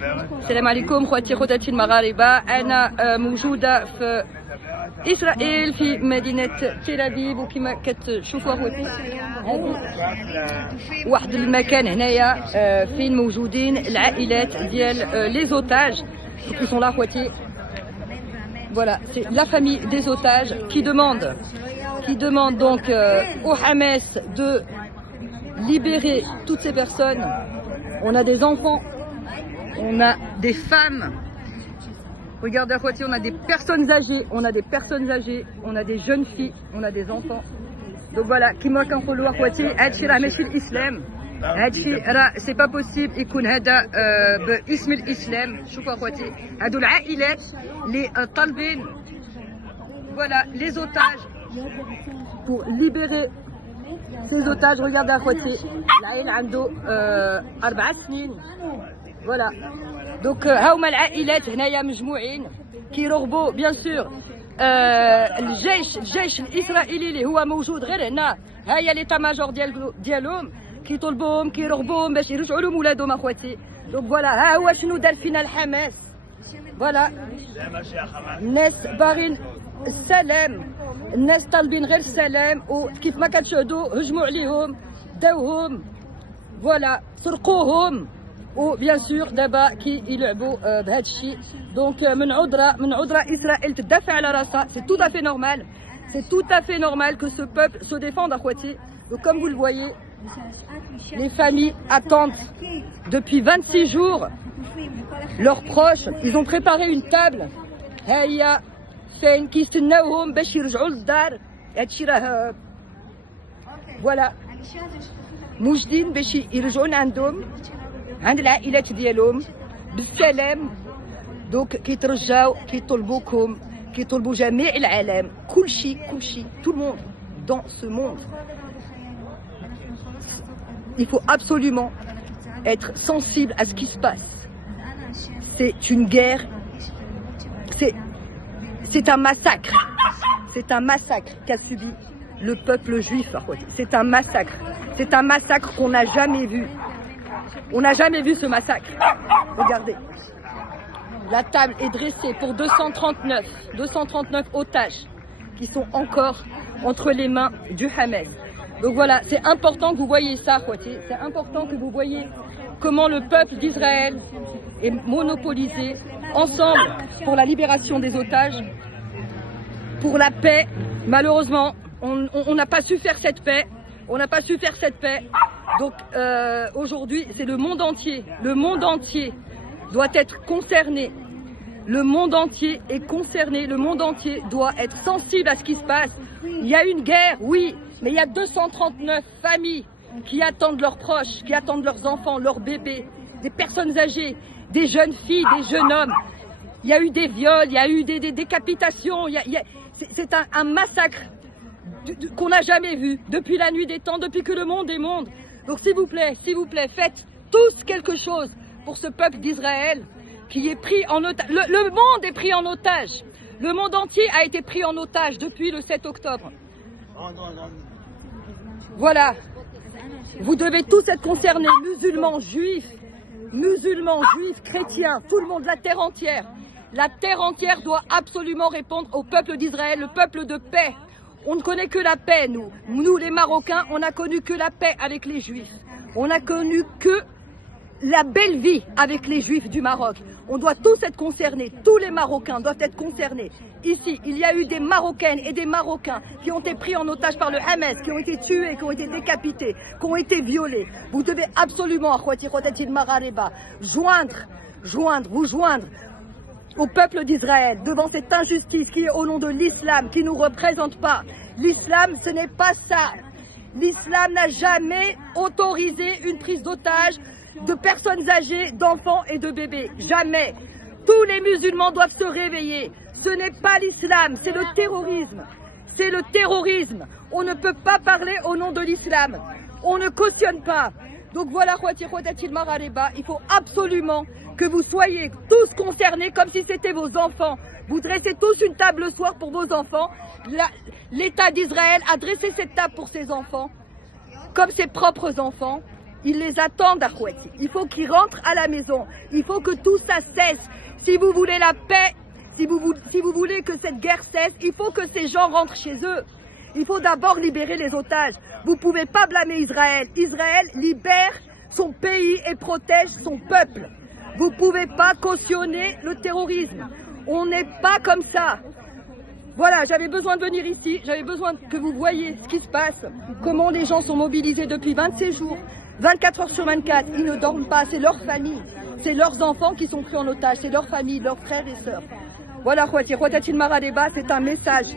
السلام عليكم خواتي خواتاتي المغاربة. أنا موجودة في إسرائيل في مدينة تل أبيب، وكما كتشوفوا خواتي واحد المكان هنايا فين موجودين العائلات ديال لي زوتاج qui sont là خواتي. Voilà, c'est la famille des otages qui demande donc au Hamas de libérer toutes ces personnes. On a des enfants, on a des femmes. Regardez à côté, on a des personnes âgées, on a des jeunes filles, on a des enfants. Donc voilà, qui manque un follow à côté, l'islam. C'est pas possible يكون هذا باسم الإسلام. شوفوا أخواتي هادو العائلات اللي طالبين voilà les otages pour libérer ces otages. Regardez أخواتي العائل عنده 4 سنين. voilà donc هاهما العائلات هنايا مجموعين كيرغبوا بيان سور الجيش الإسرائيلي اللي هو موجود غير هنا. هيا ليتا ماجور ديالهم كيطلبوهم كيرغبوهم باش يرجعوا لهم ولادهم اخواتي. دونك فوالا ها هو شنو دار فينا الحماس. فوالا الناس باغين السلام، الناس طالبين غير السلام، وكيف ما كتشاهدوا هجموا عليهم داوهم فوالا سرقوهم، وبيان سور دابا كيلعبوا بهذا الشيء. دونك من عذرة اسرائيل تدافع على راسها. سي تو افي نورمال، سي تو افي نورمال كو سو بوبل سو ديفوند اخواتي. دونك كوم vous le voyez, les familles attendent depuis 26 jours leurs proches. Ils ont préparé une table. هيا فين كيستناوهم باش يرجعوا للدار. هادشي راه فوالا موجدين باش يرجعوا عندهم عند العائلات ديالهم بالسلام. دونك كيترجاو كيطلبوكم كيطلبوا جميع العالم كلشي tout le monde dans ce monde. Il faut absolument être sensible à ce qui se passe. C'est une guerre, c'est un massacre. C'est un massacre qu'a subi le peuple juif. C'est un massacre. C'est un massacre qu'on n'a jamais vu. On n'a jamais vu ce massacre. Regardez. La table est dressée pour 239 otages qui sont encore entre les mains du Hamas. Donc voilà, c'est important que vous voyez ça, Khouati. C'est important que vous voyez comment le peuple d'Israël est monopolisé ensemble pour la libération des otages, pour la paix. Malheureusement, on n'a pas su faire cette paix. Donc aujourd'hui, c'est le monde entier. Le monde entier doit être concerné. Le monde entier est concerné. Le monde entier doit être sensible à ce qui se passe. Il y a une guerre, oui. Mais il y a 239 familles qui attendent leurs proches, qui attendent leurs enfants, leurs bébés, des personnes âgées, des jeunes filles, des jeunes hommes. Il y a eu des viols, il y a eu des décapitations. C'est un massacre qu'on n'a jamais vu depuis la nuit des temps, depuis que le monde est monde. Donc s'il vous plaît, faites tous quelque chose pour ce peuple d'Israël qui est pris en otage. Le monde est pris en otage. Le monde entier a été pris en otage depuis le 7 octobre. Voilà, vous devez tous être concernés, musulmans, juifs, chrétiens, tout le monde, la terre entière. La terre entière doit absolument répondre au peuple d'Israël, le peuple de paix. On ne connaît que la paix, nous les Marocains, on n'a connu que la paix avec les juifs. On n'a connu que la belle vie avec les juifs du Maroc. On doit tous être concernés, tous les Marocains doivent être concernés. Ici, il y a eu des Marocaines et des Marocains qui ont été pris en otage par le Hamas, qui ont été tués, qui ont été décapités, qui ont été violés. Vous devez absolument, joindre au peuple d'Israël devant cette injustice qui est au nom de l'islam, qui ne nous représente pas. L'islam, ce n'est pas ça. L'islam n'a jamais autorisé une prise d'otage de personnes âgées, d'enfants et de bébés. Jamais. Tous les musulmans doivent se réveiller. Ce n'est pas l'islam, c'est le terrorisme. C'est le terrorisme. On ne peut pas parler au nom de l'islam. On ne cautionne pas. Donc voilà, il faut absolument que vous soyez tous concernés comme si c'était vos enfants. Vous dressez tous une table le soir pour vos enfants. L'État d'Israël a dressé cette table pour ses enfants, comme ses propres enfants. Ils les attendent, Akhwati. Il faut qu'ils rentrent à la maison. Il faut que tout ça cesse. Si vous voulez la paix, si vous voulez que cette guerre cesse, il faut que ces gens rentrent chez eux. Il faut d'abord libérer les otages. Vous ne pouvez pas blâmer Israël. Israël libère son pays et protège son peuple. Vous ne pouvez pas cautionner le terrorisme. On n'est pas comme ça. Voilà, j'avais besoin de venir ici. J'avais besoin que vous voyiez ce qui se passe. Comment les gens sont mobilisés depuis 26 jours. 24 heures sur 24. Ils ne dorment pas. C'est leur famille. C'est leurs enfants qui sont pris en otage. C'est leur famille, leurs frères et sœurs. Voilà, Khouati Maradeba, c'est un message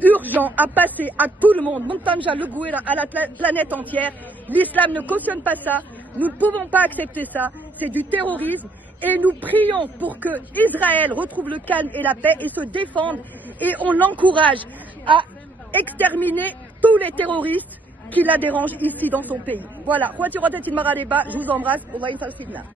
urgent à passer à tout le monde, Montamja, le Gouéra, à la planète entière. L'islam ne cautionne pas ça. Nous ne pouvons pas accepter ça. C'est du terrorisme. Et nous prions pour que Israël retrouve le calme et la paix et se défende. Et on l'encourage à exterminer tous les terroristes qui la dérangent ici dans son pays. Voilà. Je vous embrasse.